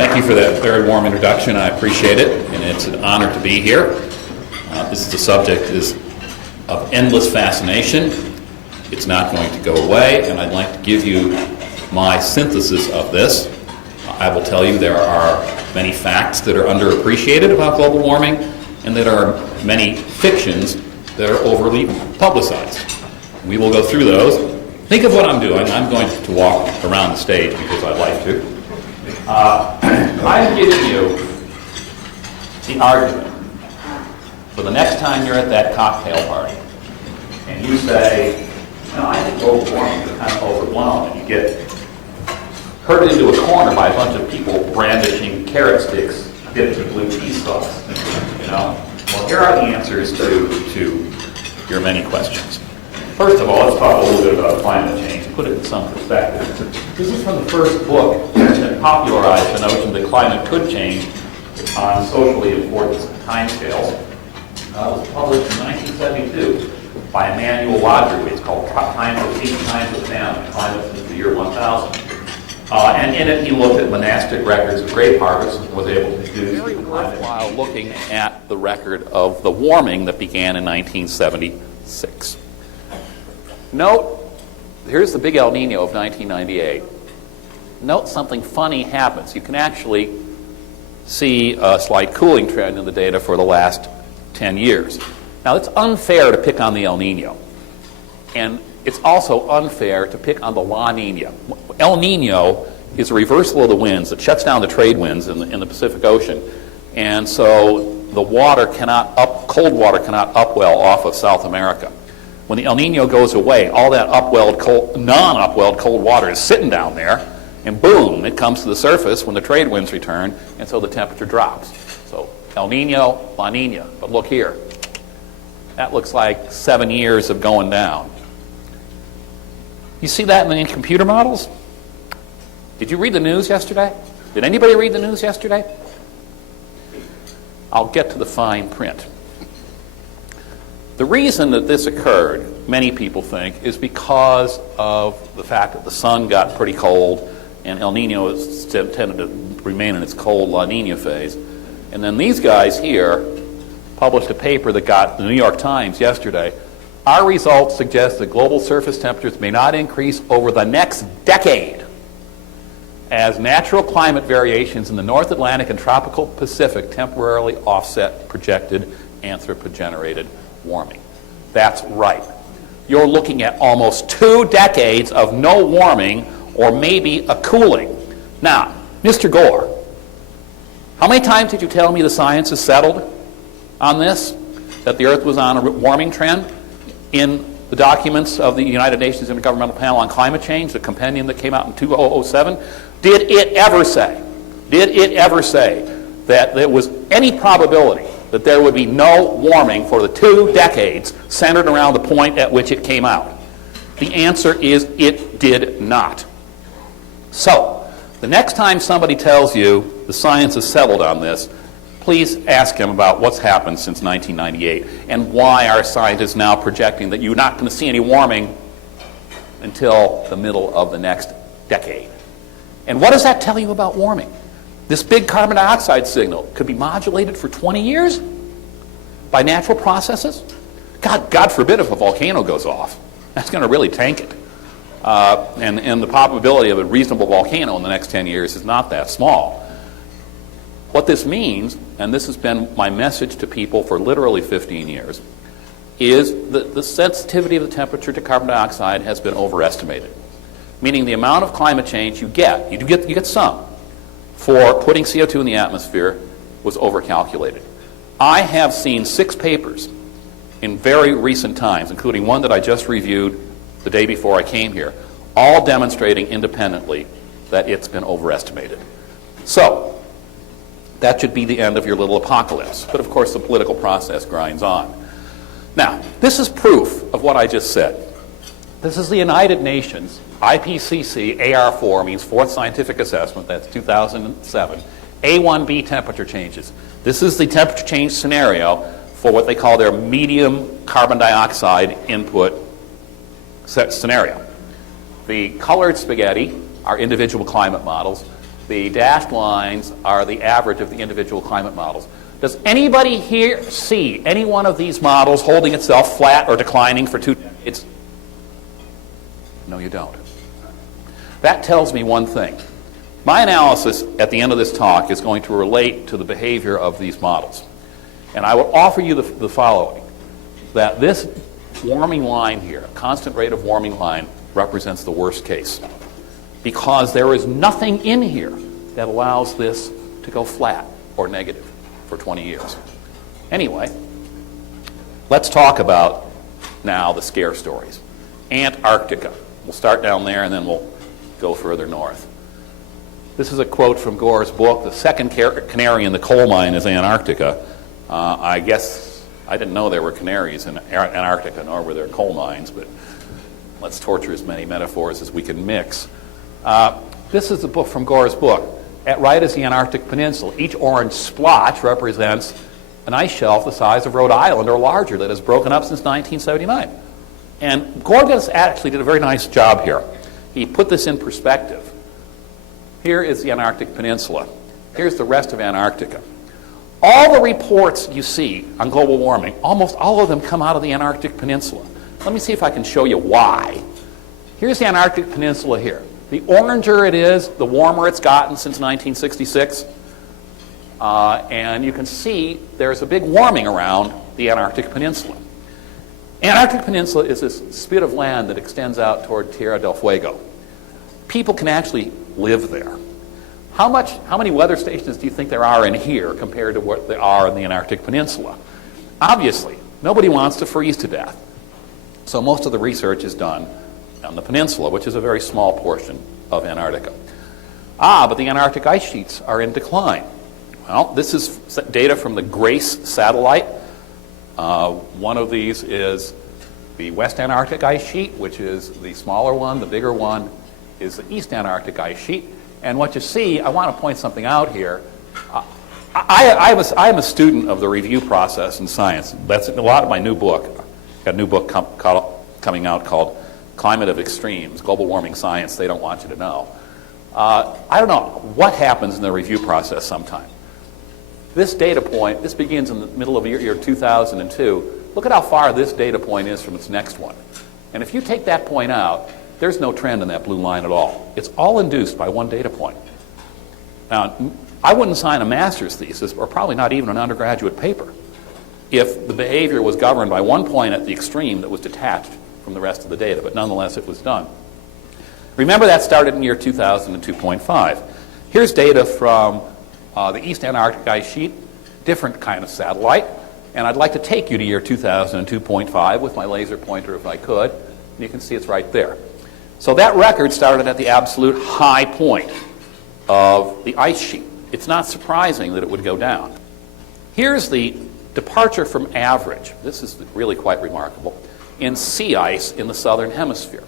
Thank you for that very warm introduction. I appreciate it, and it's an honor to be here. This is the subject is of endless fascination. It's not going to go away, and I'd like to give you my synthesis of this. I will tell you there are many facts that are underappreciated about global warming, and there are many fictions that are overly publicized. We will go through those. Think of what I'm doing. I'm going to walk around the stage because I'd like to. I'm giving you the argument for the next time you're at that cocktail party and you say, no, I think global warming is kind of overblown, and you get herded into a corner by a bunch of people brandishing carrot sticks dipped in blue cheese sauce. Well, here are the answers to your many questions. First of all, let's talk a little bit about climate change, put it in some perspective. This is from the first book that popularized the notion that climate could change on socially important timescales. It was published in 1972 by Emmanuel Wadru. It's called Times of Peace, Times of Famine, Climate since the year 1000. And in it, he looked at monastic records of grape harvests and was able to deduce very worthwhile looking at the record of the warming that began in 1976. Note, here's the big El Nino of 1998. Note something funny happens. You can actually see a slight cooling trend in the data for the last 10 years. Now, it's unfair to pick on the El Nino. And it's also unfair to pick on the La Nina. El Nino is a reversal of the winds that shuts down the trade winds in the Pacific Ocean. And so the water cold water cannot upwell off of South America. When the El Nino goes away, all that non-upwelled cold water is sitting down there, and boom, it comes to the surface when the trade winds return, and so the temperature drops. So El Nino, La Nina. But look here. That looks like 7 years of going down. You see that in computer models? Did you read the news yesterday? Did anybody read the news yesterday? I'll get to the fine print. The reason that this occurred, many people think, is because of the fact that the sun got pretty cold and El Nino tended to remain in its cold La Nina phase. And then these guys here published a paper that got the New York Times yesterday. Our results suggest that global surface temperatures may not increase over the next decade as natural climate variations in the North Atlantic and tropical Pacific temporarily offset projected anthropogenerated warming. That's right. You're looking at almost 2 decades of no warming or maybe a cooling. Now, Mr. Gore, how many times did you tell me the science is settled on this, that the Earth was on a warming trend? In the documents of the United Nations Intergovernmental Panel on Climate Change, the compendium that came out in 2007, did it ever say that there was any probability that there would be no warming for the 2 decades centered around the point at which it came out? The answer is it did not. So, the next time somebody tells you the science is settled on this, please ask him about what's happened since 1998 and why our scientists now projecting that you're not going to see any warming until the middle of the next decade. And what does that tell you about warming? This big carbon dioxide signal could be modulated for 20 years by natural processes? God forbid if a volcano goes off. That's going to really tank it. And the probability of a reasonable volcano in the next 10 years is not that small. What this means, and this has been my message to people for literally 15 years, is that the sensitivity of the temperature to carbon dioxide has been overestimated. Meaning the amount of climate change you get some, for putting CO2 in the atmosphere was overcalculated. I have seen 6 papers in very recent times, including one that I just reviewed the day before I came here, all demonstrating independently that it's been overestimated. So, that should be the end of your little apocalypse. But of course, the political process grinds on. Now, this is proof of what I just said. This is the United Nations IPCC AR4, means Fourth Scientific Assessment, that's 2007, A1B temperature changes. This is the temperature change scenario for what they call their medium carbon dioxide input scenario. The colored spaghetti are individual climate models. The dashed lines are the average of the individual climate models. Does anybody here see any one of these models holding itself flat or declining for 2 decades? No, you don't. That tells me one thing. My analysis at the end of this talk is going to relate to the behavior of these models. And I will offer you the following, that this warming line here, constant rate of warming line, represents the worst case. Because there is nothing in here that allows this to go flat or negative for 20 years. Anyway, let's talk about now the scare stories. Antarctica. We'll start down there and then we'll go further north. This is a quote from Gore's book. The second canary in the coal mine is Antarctica. I guess I didn't know there were canaries in Antarctica, nor were there coal mines, but let's torture as many metaphors as we can mix. This is the book from Gore's book. At right is the Antarctic Peninsula. Each orange splotch represents an ice shelf the size of Rhode Island or larger that has broken up since 1979. And Gore actually did a very nice job here. He put this in perspective. Here is the Antarctic Peninsula. Here's the rest of Antarctica. All the reports you see on global warming, almost all of them come out of the Antarctic Peninsula. Let me see if I can show you why. Here's the Antarctic Peninsula here. The oranger it is, the warmer it's gotten since 1966. And you can see there's a big warming around the Antarctic Peninsula. Antarctic Peninsula is this spit of land that extends out toward Tierra del Fuego. People can actually live there. How many weather stations do you think there are in here compared to what there are in the Antarctic Peninsula? Obviously, nobody wants to freeze to death. So most of the research is done on the peninsula, which is a very small portion of Antarctica. But the Antarctic ice sheets are in decline. Well, this is data from the GRACE satellite. One of these is the West Antarctic ice sheet, which is the smaller one. The bigger one is the East Antarctic ice sheet. And what you see, I want to point something out here. I'm a student of the review process in science. That's a lot of my new book. I've got a new book coming out called Climate of Extremes, Global Warming Science They Don't Want You to Know. I don't know what happens in the review process sometime. This data point, this begins in the middle of year 2002. Look at how far this data point is from its next one. And if you take that point out, there's no trend in that blue line at all. It's all induced by one data point. Now, I wouldn't sign a master's thesis, or probably not even an undergraduate paper, if the behavior was governed by one point at the extreme that was detached from the rest of the data, but nonetheless it was done. Remember that started in year 2002.5. Here's data from the East Antarctic ice sheet, different kind of satellite, and I'd like to take you to year 2002.5 with my laser pointer if I could, and you can see it's right there. So that record started at the absolute high point of the ice sheet. It's not surprising that it would go down. Here's the departure from average. This is really quite remarkable. In sea ice in the southern hemisphere.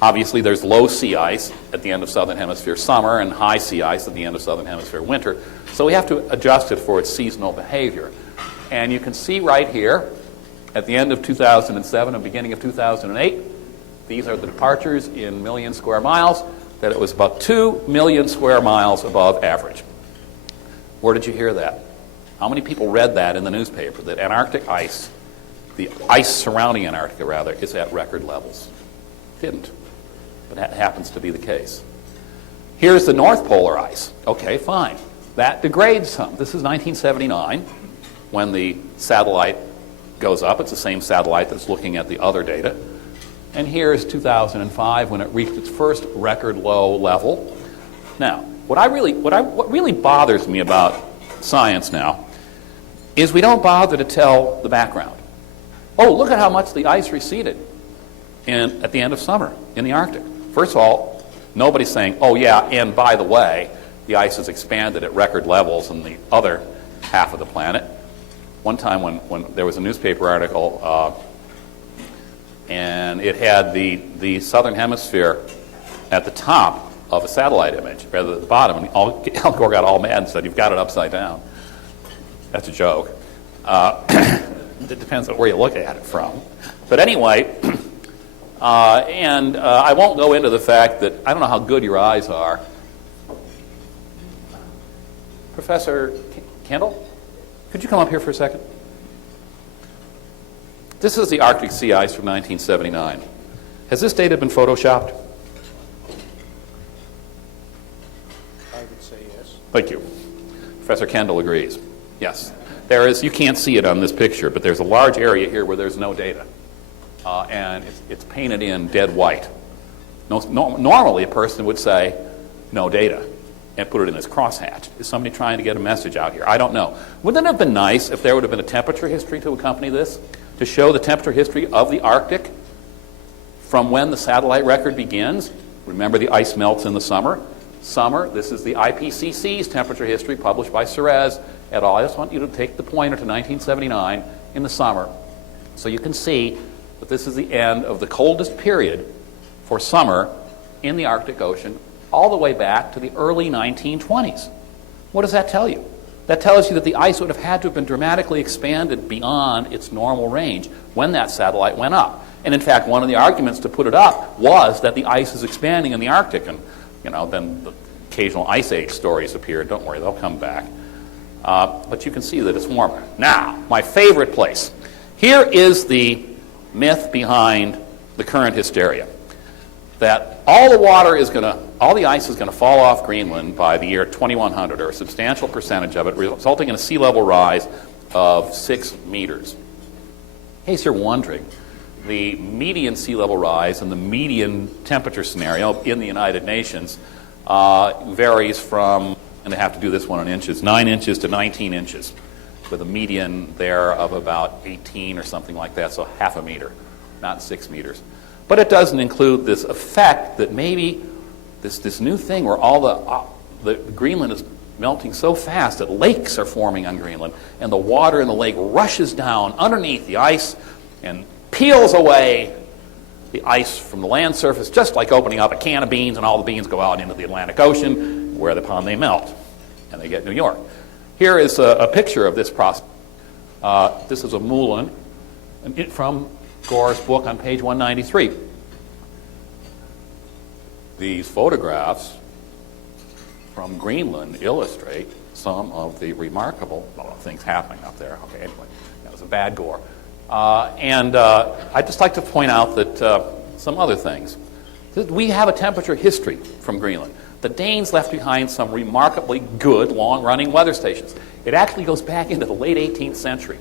Obviously, there's low sea ice at the end of southern hemisphere summer and high sea ice at the end of southern hemisphere winter. So we have to adjust it for its seasonal behavior. And you can see right here, at the end of 2007 and beginning of 2008, these are the departures in million square miles, that it was about 2 million square miles above average. Where did you hear that? How many people read that in the newspaper, that Antarctic ice, the ice surrounding Antarctica rather, is at record levels? Didn't. But that happens to be the case. Here's the North Polar ice. Okay, fine. That degrades some. This is 1979 when the satellite goes up. It's the same satellite that's looking at the other data. And here's 2005 when it reached its first record low level. Now, what really bothers me about science now is we don't bother to tell the background. Oh, look at how much the ice receded at the end of summer in the Arctic. First of all, nobody's saying, oh yeah, and by the way, the ice has expanded at record levels in the other half of the planet. One time when there was a newspaper article and it had the southern hemisphere at the top of a satellite image, rather than the bottom, and Al Gore got all mad and said, you've got it upside down. That's a joke. It depends on where you look at it from. But anyway, I won't go into the fact that, I don't know how good your eyes are. Professor Kendall, could you come up here for a second? This is the Arctic sea ice from 1979. Has this data been photoshopped? I would say yes. Thank you. Professor Kendall agrees. Yes. There is, you can't see it on this picture, but there's a large area here where there's no data. And it's painted in dead white. Normally, a person would say, no data, and put it in this crosshatch. Is somebody trying to get a message out here? I don't know. Wouldn't it have been nice if there would have been a temperature history to accompany this, to show the temperature history of the Arctic from when the satellite record begins? Remember, the ice melts in the summer. This is the IPCC's temperature history published by Serres et al. I just want you to take the pointer to 1979 in the summer so you can see that this is the end of the coldest period for summer in the Arctic Ocean all the way back to the early 1920s. What does that tell you? That tells you that the ice would have had to have been dramatically expanded beyond its normal range when that satellite went up. And in fact, one of the arguments to put it up was that the ice is expanding in the Arctic. And then the occasional ice age stories appeared. Don't worry, they'll come back. But you can see that it's warmer. Now, my favorite place. Here is the myth behind the current hysteria. That all the ice is going to fall off Greenland by the year 2100, or a substantial percentage of it, resulting in a sea level rise of 6 meters. In case you're wondering, the median sea level rise and the median temperature scenario in the United Nations varies from, and they have to do this one in inches, 9 inches to 19 inches, with a median there of about 18 or something like that, so half a meter, not 6 meters. But it doesn't include this effect that maybe this new thing where all the Greenland is melting so fast that lakes are forming on Greenland, and the water in the lake rushes down underneath the ice and peels away the ice from the land surface, just like opening up a can of beans, and all the beans go out into the Atlantic Ocean, where upon they melt, and they get New York. Here is a picture of this process. This is a moulin from Gore's book on page 193. These photographs from Greenland illustrate some of the remarkable things happening up there. Okay, anyway, that was a bad Gore. I'd just like to point out that some other things. We have a temperature history from Greenland. The Danes left behind some remarkably good long-running weather stations. It actually goes back into the late 18th century.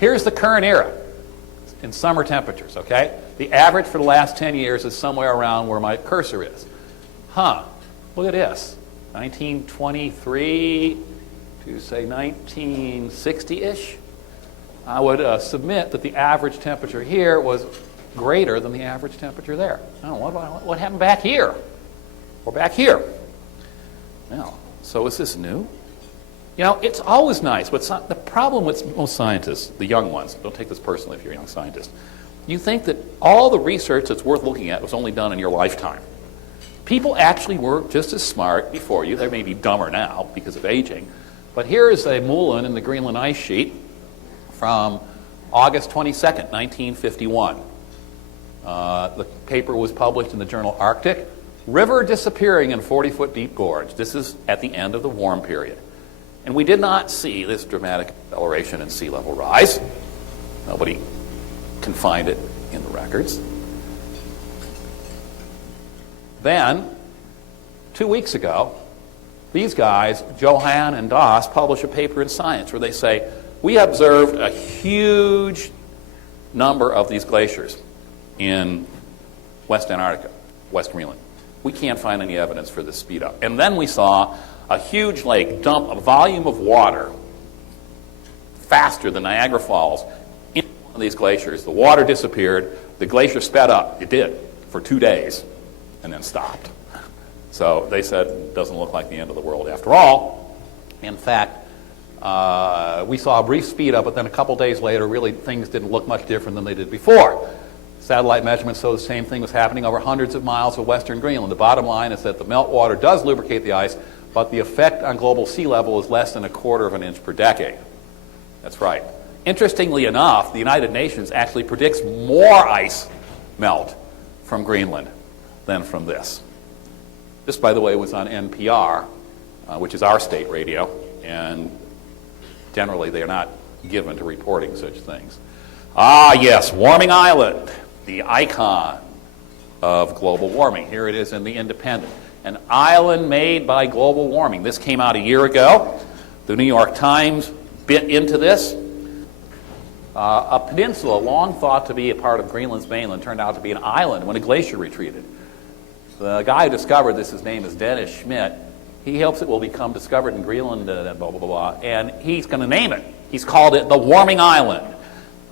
Here's the current era in summer temperatures, okay? The average for the last 10 years is somewhere around where my cursor is. Look at this. 1923 to, say, 1960-ish. I would submit that the average temperature here was greater than the average temperature there. I don't know, what happened back here? Or back here? Now, so is this new? It's always nice, but the problem with most scientists, the young ones, don't take this personally if you're a young scientist, you think that all the research that's worth looking at was only done in your lifetime. People actually were just as smart before you. They may be dumber now because of aging. But here is a moulin in the Greenland Ice Sheet from August 22nd, 1951. The paper was published in the journal Arctic. River disappearing in 40-foot deep gorge. This is at the end of the warm period. And we did not see this dramatic acceleration in sea level rise. Nobody can find it in the records. Then, 2 weeks ago, these guys, Johan and Das, publish a paper in Science where they say, we observed a huge number of these glaciers in West Antarctica, West Greenland. We can't find any evidence for this speed up. And then we saw a huge lake dump a volume of water faster than Niagara Falls into one of these glaciers. The water disappeared. The glacier sped up. It did for 2 days and then stopped. So they said it doesn't look like the end of the world after all. In fact, we saw a brief speed up, but then a couple days later, really things didn't look much different than they did before. Satellite measurements show the same thing was happening over hundreds of miles of western Greenland. The bottom line is that the meltwater does lubricate the ice, but the effect on global sea level is less than 1/4 of an inch per decade. That's right. Interestingly enough, the United Nations actually predicts more ice melt from Greenland than from this. This, by the way, was on NPR which is our state radio, and generally they are not given to reporting such things. Ah, yes, Warming Island, the icon of global warming. Here it is in the Independent. An island made by global warming. This came out a year ago. The New York Times bit into this. A peninsula long thought to be a part of Greenland's mainland turned out to be an island when a glacier retreated. The guy who discovered this, his name is Dennis Schmidt. He hopes it will become discovered in Greenland, blah, blah, blah, blah, and he's going to name it. He's called it the Warming Island.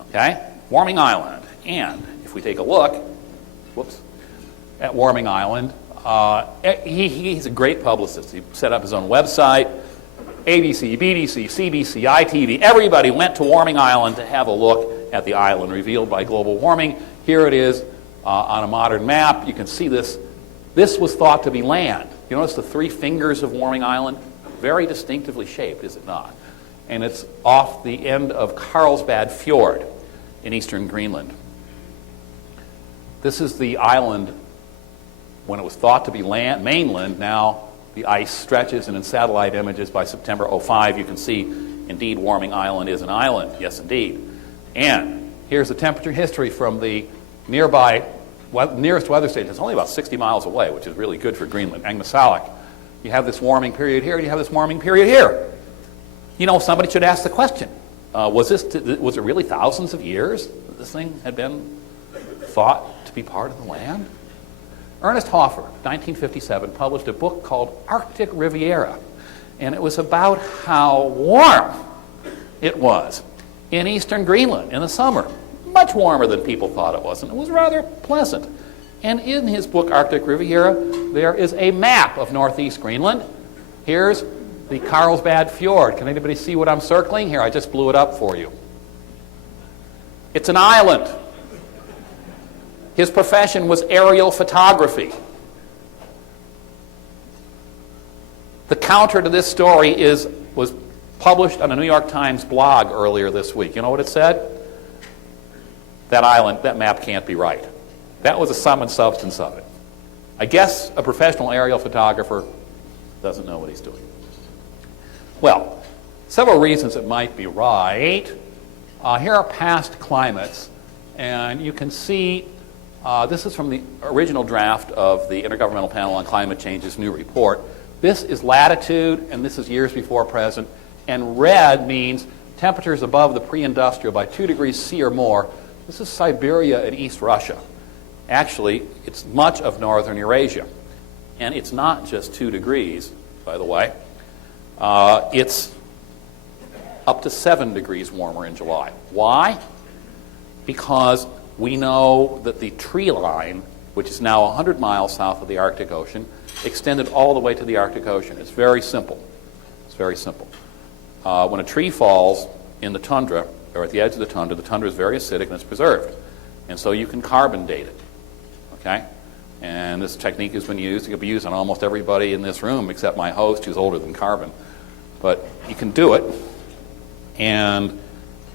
Okay? Warming Island. And if we take a look, at Warming Island, he's a great publicist. He set up his own website. ABC, BDC, CBC, ITV, everybody went to Warming Island to have a look at the island revealed by global warming. Here it is on a modern map. You can see this. This was thought to be land. You notice the three fingers of Warming Island? Very distinctively shaped, is it not? And it's off the end of Carlsbad Fjord in eastern Greenland. This is the island when it was thought to be land, mainland. Now the ice stretches, and in satellite images by September 2005, you can see, indeed, Warming Island is an island. Yes, indeed. And here's the temperature history from the nearest weather station. It's only about 60 miles away, which is really good for Greenland, Angmasalik. You have this warming period here, and you have this warming period here. You know, somebody should ask the question, was it really thousands of years that this thing had been thought to be part of the land? Ernest Hoffer, 1957, published a book called Arctic Riviera, and it was about how warm it was in eastern Greenland in the summer. Much warmer than people thought it was, and it was rather pleasant. And in his book, Arctic Riviera, there is a map of northeast Greenland. Here's the Carlsbad Fjord. Can anybody see what I'm circling? Here, I just blew it up for you. It's an island. His profession was aerial photography. The counter to this story was published on a New York Times blog earlier this week. You know what it said? That island, that map can't be right. That was the sum and substance of it. I guess a professional aerial photographer doesn't know what he's doing. Well, several reasons it might be right. Here are past climates, and you can see this is from the original draft of the Intergovernmental Panel on Climate Change's new report. This is latitude, and this is years before present. And red means temperatures above the pre-industrial by 2 degrees C or more. This is Siberia and East Russia. Actually, it's much of northern Eurasia. And it's not just 2 degrees, by the way. It's up to 7 degrees warmer in July. Why? Because we know that the tree line, which is now 100 miles south of the Arctic Ocean, extended all the way to the Arctic Ocean. It's very simple. It's very simple. When a tree falls in the tundra, or at the edge of the tundra is very acidic and it's preserved. And so you can carbon date it. Okay? And this technique has been used. It could be used on almost everybody in this room except my host, who's older than carbon. But you can do it. And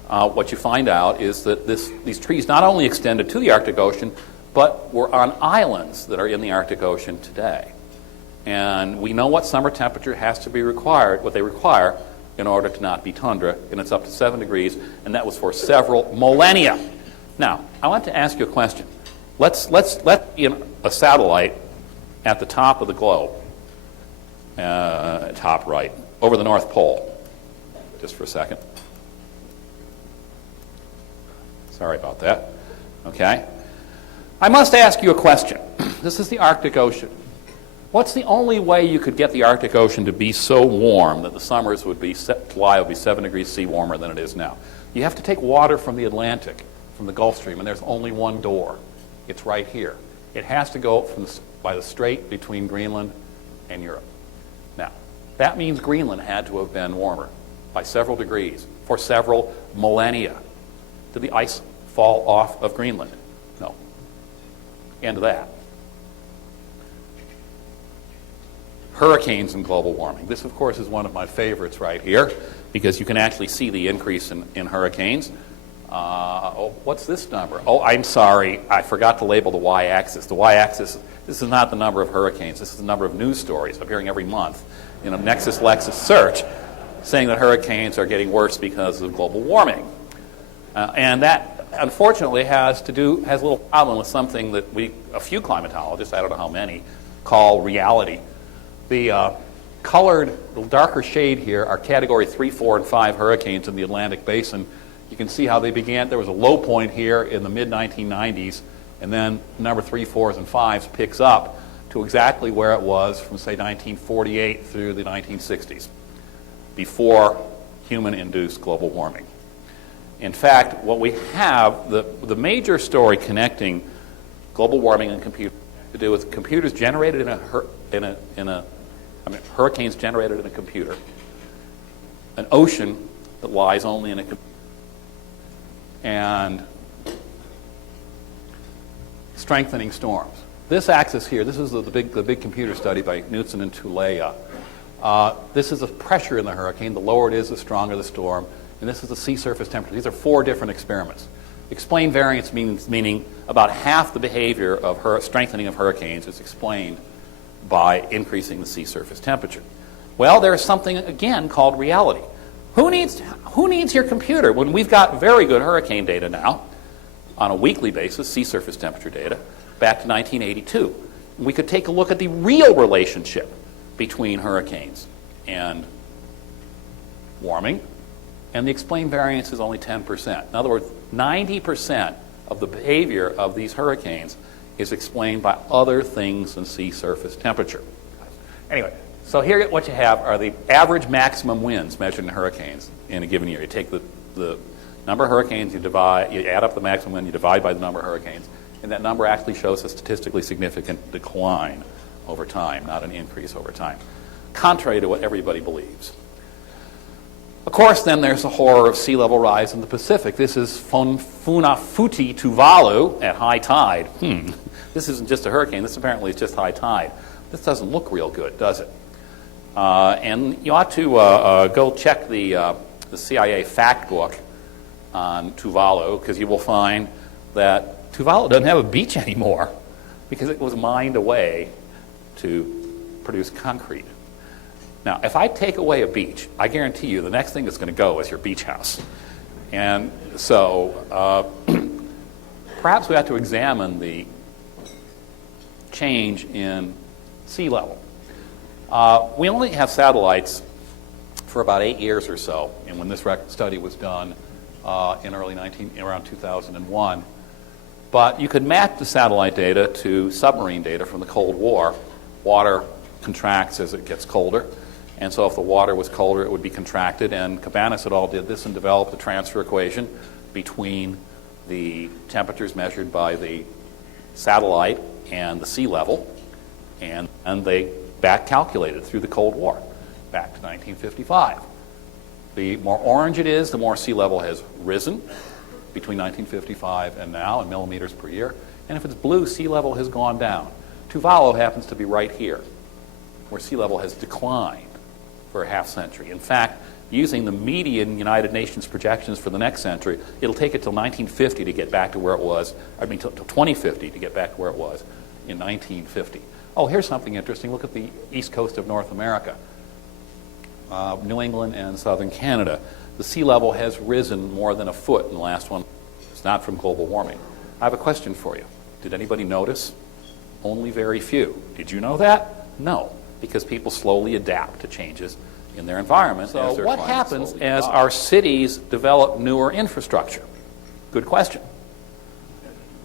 what you find out is that these trees not only extended to the Arctic Ocean, but were on islands that are in the Arctic Ocean today. And we know what summer temperature has to be required, what they require in order to not be tundra, and it's up to 7 degrees, and that was for several millennia. Now, I want to ask you a question. Let's in a satellite at the top of the globe, top right, over the North Pole, just for a second. Sorry about that. Okay. I must ask you a question. This is the Arctic Ocean. What's the only way you could get the Arctic Ocean to be so warm that the summers would be, July would be 7 degrees C warmer than it is now? You have to take water from the Atlantic, from the Gulf Stream, and there's only one door. It's right here. It has to go by the strait between Greenland and Europe. Now, that means Greenland had to have been warmer by several degrees for several millennia. Did the ice fall off of Greenland? No. End of that. Hurricanes and global warming. This, of course, is one of my favorites right here because you can actually see the increase in hurricanes. Oh, what's this number? Oh, I'm sorry, I forgot to label the y-axis. The y-axis, this is not the number of hurricanes. This is the number of news stories appearing every month in a Nexus Lexus search saying that hurricanes are getting worse because of global warming. And that, unfortunately, has a little problem with something that a few climatologists, I don't know how many, call reality. The the darker shade here are Category 3, 4, and 5 hurricanes in the Atlantic Basin. You can see how they began. There was a low point here in the mid-1990s, and then number 3, 4s, and 5s picks up to exactly where it was from, say, 1948 through the 1960s, before human-induced global warming. In fact, what we have, the major story connecting global warming and computers to do with computers generated hurricanes generated in a computer, an ocean that lies only in a computer, and strengthening storms. This axis here, this is the big computer study by Knudsen and Tulea. This is the pressure in the hurricane. The lower it is, the stronger the storm. And this is the sea surface temperature. These are 4 different experiments. Explained variance meaning about half the behavior of strengthening of hurricanes is explained by increasing the sea surface temperature. Well, there is something, again, called reality. Who needs your computer when we've got very good hurricane data now on a weekly basis, sea surface temperature data, back to 1982. We could take a look at the real relationship between hurricanes and warming, and the explained variance is only 10%. In other words, 90% of the behavior of these hurricanes is explained by other things than sea surface temperature. Anyway, so here what you have are the average maximum winds measured in hurricanes in a given year. You take the number of hurricanes, you add up the maximum wind, you divide by the number of hurricanes, and that number actually shows a statistically significant decline over time, not an increase over time, contrary to what everybody believes. Of course, then there's the horror of sea level rise in the Pacific. This is Funafuti Tuvalu at high tide. This isn't just a hurricane. This apparently is just high tide. This doesn't look real good, does it? And you ought to go check the CIA fact book on Tuvalu, because you will find that Tuvalu doesn't have a beach anymore because it was mined away to produce concrete. Now, if I take away a beach, I guarantee you the next thing that's going to go is your beach house. And so perhaps we have to examine the change in sea level. We only have satellites for about 8 years or so, and when this study was done in around 2001. But you could map the satellite data to submarine data from the Cold War. Water contracts as it gets colder. And so if the water was colder, it would be contracted. And Cabanis et al. Did this and developed a transfer equation between the temperatures measured by the satellite and the sea level. And they back calculated through the Cold War, back to 1955. The more orange it is, the more sea level has risen between 1955 and now in millimeters per year. And if it's blue, sea level has gone down. Tuvalu happens to be right here, where sea level has declined for a half century. In fact, using the median United Nations projections for the next century, it'll take it till 1950 to get back to where it was, till 2050 to get back to where it was in 1950. Oh, here's something interesting. Look at the east coast of North America, New England and southern Canada. The sea level has risen more than a foot in the last one. It's not from global warming. I have a question for you. Did anybody notice? Only very few. Did you know that? No, because people slowly adapt to changes in their environment. So what happens as our cities develop newer infrastructure? Good question.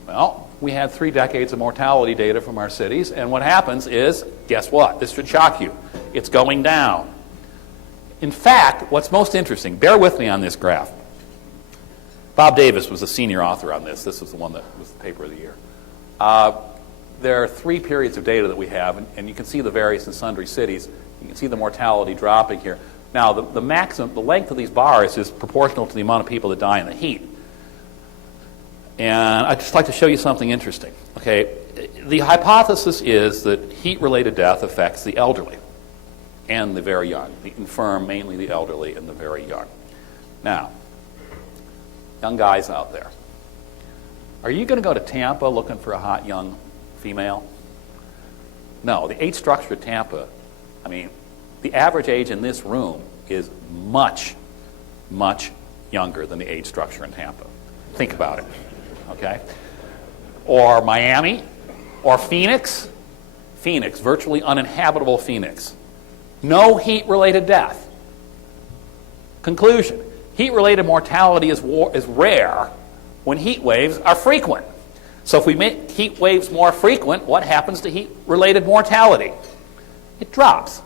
Well, we had 3 decades of mortality data from our cities, and what happens is, guess what? This should shock you. It's going down. In fact, what's most interesting, bear with me on this graph. Bob Davis was the senior author on this. This was the one that was the paper of the year. There are 3 periods of data that we have, and you can see the various and sundry cities. You can see the mortality dropping here. Now, the length of these bars is proportional to the amount of people that die in the heat. And I'd just like to show you something interesting. Okay, the hypothesis is that heat-related death affects the elderly and the very young, the infirm, mainly the elderly and the very young. Now, young guys out there, are you going to go to Tampa looking for a hot young female? No, the age structure of Tampa, I mean, the average age in this room is much, much younger than the age structure in Tampa. Think about it, okay? Or Miami, or Phoenix. Phoenix, virtually uninhabitable Phoenix. No heat-related death. Conclusion, heat-related mortality is rare when heat waves are frequent. So if we make heat waves more frequent, what happens to heat-related mortality? It drops.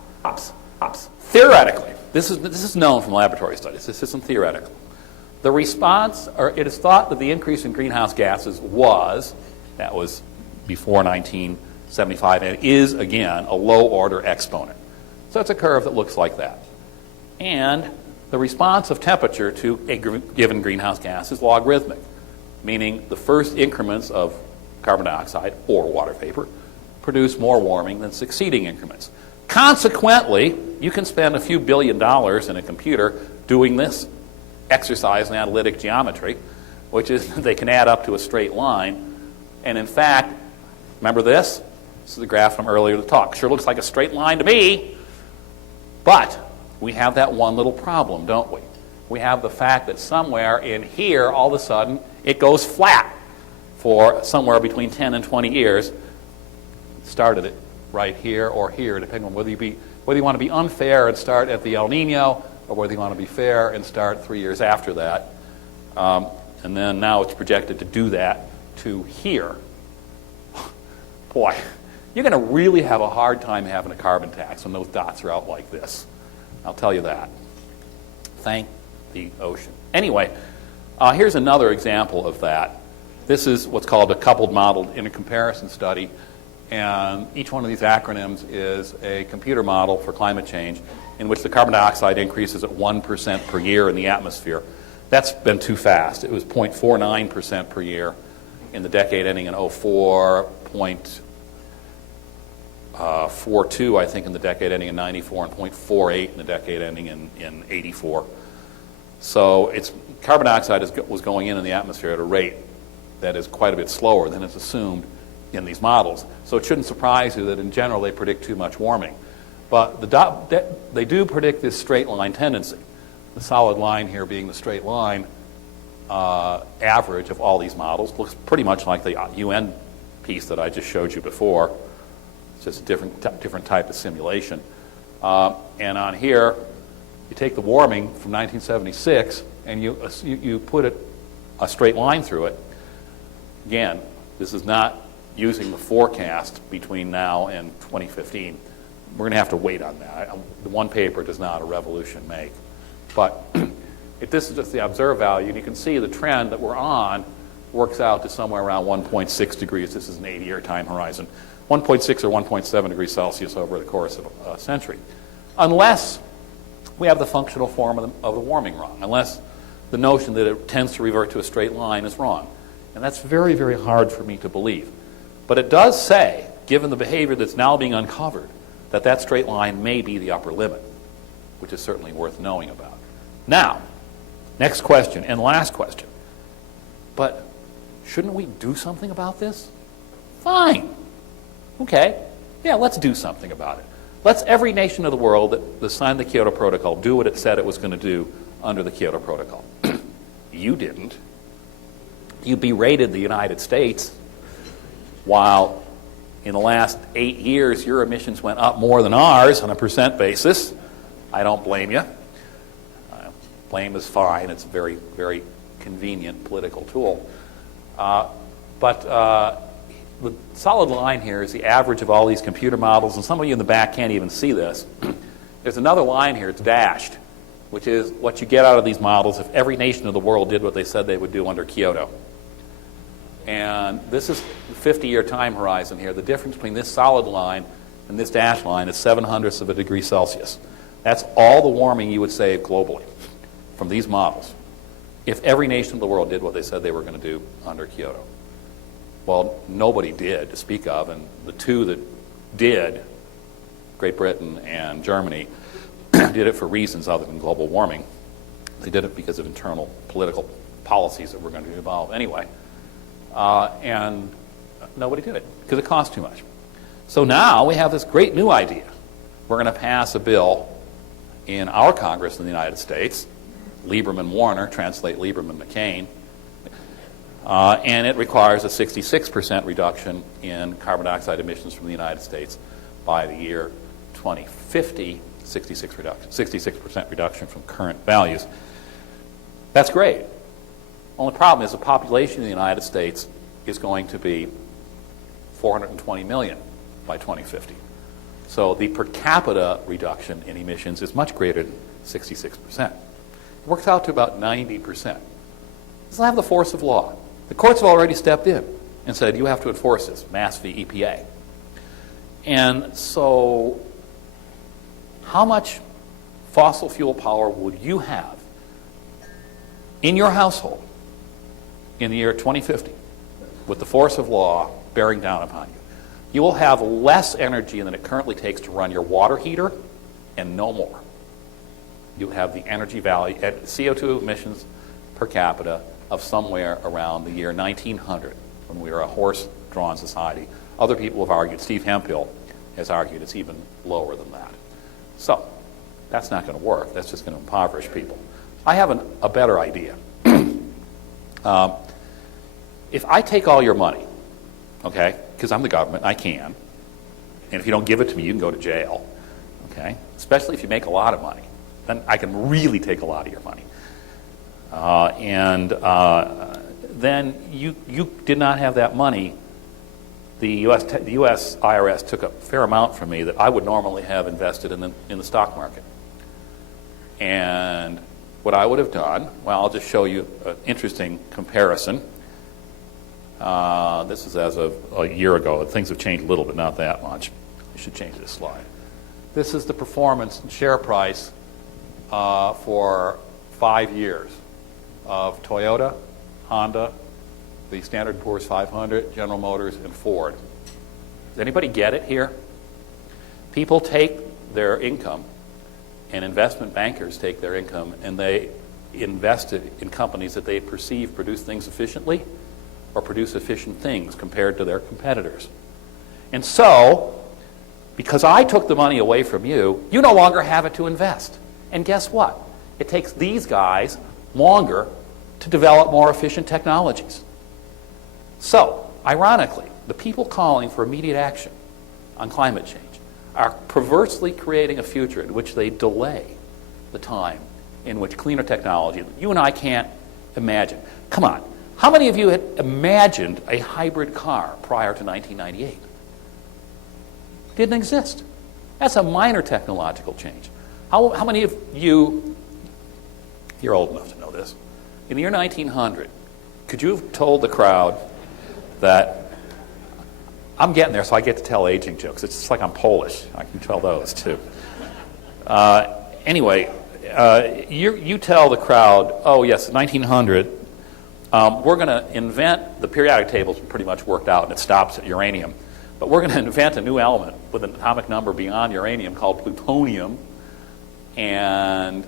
Theoretically, this is known from laboratory studies. This isn't theoretical. The response, or it is thought that the increase in greenhouse gases that was before 1975, and is, again, a low-order exponent. So it's a curve that looks like that. And the response of temperature to a given greenhouse gas is logarithmic, meaning the first increments of carbon dioxide or water vapor produce more warming than succeeding increments. Consequently, you can spend a few $1 billion in a computer doing this exercise in analytic geometry, which is they can add up to a straight line. And in fact, remember this? This is the graph from earlier in the talk. Sure looks like a straight line to me, but we have that one little problem, don't we? We have the fact that somewhere in here, all of a sudden, it goes flat for somewhere between 10 and 20 years. Started it right here or here, depending on whether you want to be unfair and start at the El Nino, or whether you want to be fair and start 3 years after that. And then now it's projected to do that to here. Boy, you're going to really have a hard time having a carbon tax when those dots are out like this. I'll tell you that. Thank the ocean. Anyway, here's another example of that. This is what's called a coupled modeled intercomparison study. And each one of these acronyms is a computer model for climate change in which the carbon dioxide increases at 1% per year in the atmosphere. That's been too fast. It was 0.49% per year in the decade ending in 04, 0.42, I think, in the decade ending in 94, and 0.48 in the decade ending in 84. So carbon dioxide was going in the atmosphere at a rate that is quite a bit slower than is assumed in these models. So it shouldn't surprise you that in general they predict too much warming. But they do predict this straight line tendency. The solid line here being the straight line average of all these models. Looks pretty much like the UN piece that I just showed you before. It's just a different type of simulation. And on here, you take the warming from 1976 and you put a straight line through it. Again, this is not using the forecast between now and 2015. We're going to have to wait on that. The one paper does not a revolution make. But if this is just the observed value, and you can see the trend that we're on works out to somewhere around 1.6 degrees. This is an 80-year time horizon. 1.6 or 1.7 degrees Celsius over the course of a century. Unless we have the functional form of the warming wrong. Unless the notion that it tends to revert to a straight line is wrong. And that's very, very hard for me to believe. But it does say, given the behavior that's now being uncovered, that straight line may be the upper limit, which is certainly worth knowing about. Now, next question and last question. But shouldn't we do something about this? Fine. Okay. Yeah, let's do something about it. Let's every nation of the world that signed the Kyoto Protocol do what it said it was going to do under the Kyoto Protocol. You didn't. You berated the United States, while in the last 8 years your emissions went up more than ours on a percent basis. I don't blame you. Blame is fine. It's a very, very convenient political tool. But the solid line here is the average of all these computer models, and some of you in the back can't even see this. There's another line here, it's dashed, which is what you get out of these models if every nation of the world did what they said they would do under Kyoto. And this is the 50-year time horizon here. The difference between this solid line and this dashed line is 0.07 of a degree Celsius. That's all the warming you would save globally from these models if every nation of the world did what they said they were going to do under Kyoto. Well, nobody did to speak of, and the two that did, Great Britain and Germany, did it for reasons other than global warming. They did it because of internal political policies that were going to evolve anyway. And nobody did it because it cost too much. So now we have this great new idea. We're going to pass a bill in our Congress in the United States, Lieberman-Warner, translate Lieberman-McCain, and it requires a 66% reduction in carbon dioxide emissions from the United States by the year 2050, 66% reduction from current values. That's great. Only problem is the population in the United States is going to be 420 million by 2050. So the per capita reduction in emissions is much greater than 66%. It works out to about 90%. This will have the force of law. The courts have already stepped in and said, you have to enforce this, Mass v. EPA. And so how much fossil fuel power would you have in your household in the year 2050 with the force of law bearing down upon you? You will have less energy than it currently takes to run your water heater and no more. You'll have the energy value at CO2 emissions per capita of somewhere around the year 1900 when we were a horse-drawn society. Other people have argued, Steve Hemphill has argued it's even lower than that. So that's not going to work. That's just going to impoverish people. I have a better idea. If I take all your money, okay, because I'm the government, I can, and if you don't give it to me, you can go to jail, okay, especially if you make a lot of money. Then I can really take a lot of your money. Then you did not have that money. The U.S. IRS took a fair amount from me that I would normally have invested in the stock market. And what I would have done, well, I'll just show you an interesting comparison. This is as of a year ago. Things have changed a little, but not that much. I should change this slide. This is the performance and share price for 5 years of Toyota, Honda, the Standard & Poor's 500, General Motors, and Ford. Does anybody get it here? People take their income, and investment bankers take their income, and they invest it in companies that they perceive produce things efficiently or produce efficient things compared to their competitors. And so, because I took the money away from you, you no longer have it to invest. And guess what? It takes these guys longer to develop more efficient technologies. So, ironically, the people calling for immediate action on climate change are perversely creating a future in which they delay the time in which cleaner technology that you and I can't imagine. Come on. How many of you had imagined a hybrid car prior to 1998? Didn't exist. That's a minor technological change. How many of you, you're old enough to know this, in the year 1900, could you have told the crowd that, I'm getting there so I get to tell aging jokes. It's just like I'm Polish. I can tell those too. Anyway, you tell the crowd, oh yes, 1900, we're going to invent, the periodic table's pretty much worked out and it stops at uranium, but we're going to invent a new element with an atomic number beyond uranium called plutonium, and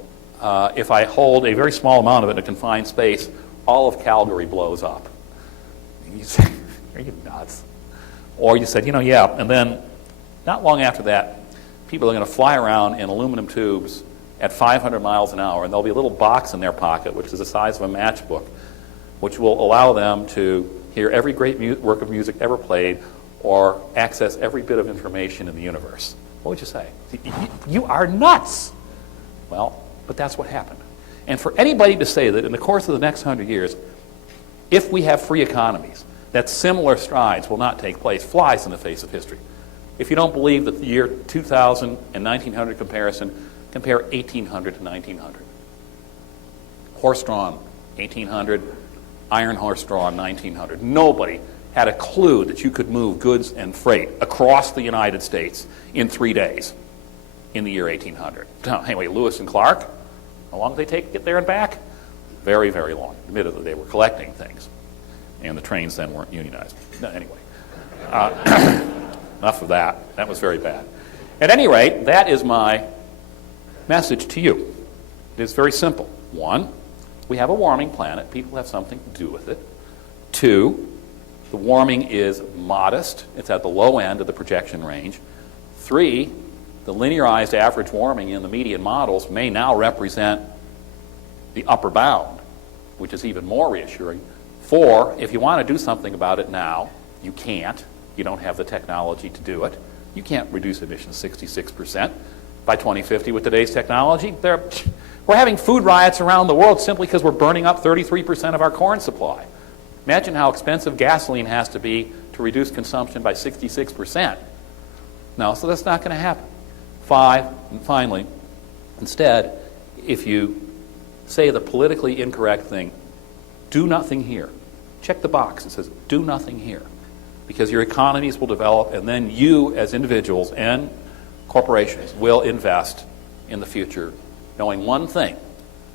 if I hold a very small amount of it in a confined space, all of Calgary blows up. And you say, are you nuts? Or you said, yeah, and then not long after that, people are going to fly around in aluminum tubes at 500 miles an hour, and there'll be a little box in their pocket, which is the size of a matchbook, which will allow them to hear every great work of music ever played or access every bit of information in the universe. What would you say? You are nuts. Well, but that's what happened. And for anybody to say that in the course of the next 100 years, if we have free economies, that similar strides will not take place flies in the face of history. If you don't believe that the year 2000 and 1900 comparison, compare 1800 to 1900. Horse-drawn, 1800, iron horse-drawn, 1900. Nobody had a clue that you could move goods and freight across the United States in 3 days in the year 1800. Anyway, Lewis and Clark, how long did they take to get there and back? Very, very long. Admittedly, they were collecting things. And the trains then weren't unionized. No, anyway, enough of that. That was very bad. At any rate, that is my message to you. It is very simple. One, we have a warming planet. People have something to do with it. 2, the warming is modest. It's at the low end of the projection range. 3, the linearized average warming in the median models may now represent the upper bound, which is even more reassuring. 4, if you want to do something about it now, you can't. You don't have the technology to do it. You can't reduce emissions 66% by 2050 with today's technology. We're having food riots around the world simply because we're burning up 33% of our corn supply. Imagine how expensive gasoline has to be to reduce consumption by 66%. No, so that's not going to happen. 5, and finally, instead, if you say the politically incorrect thing, do nothing here. Check the box that says, do nothing here. Because your economies will develop, and then you as individuals and corporations will invest in the future, knowing one thing,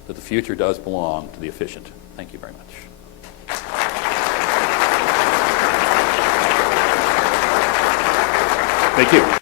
that the future does belong to the efficient. Thank you very much. Thank you.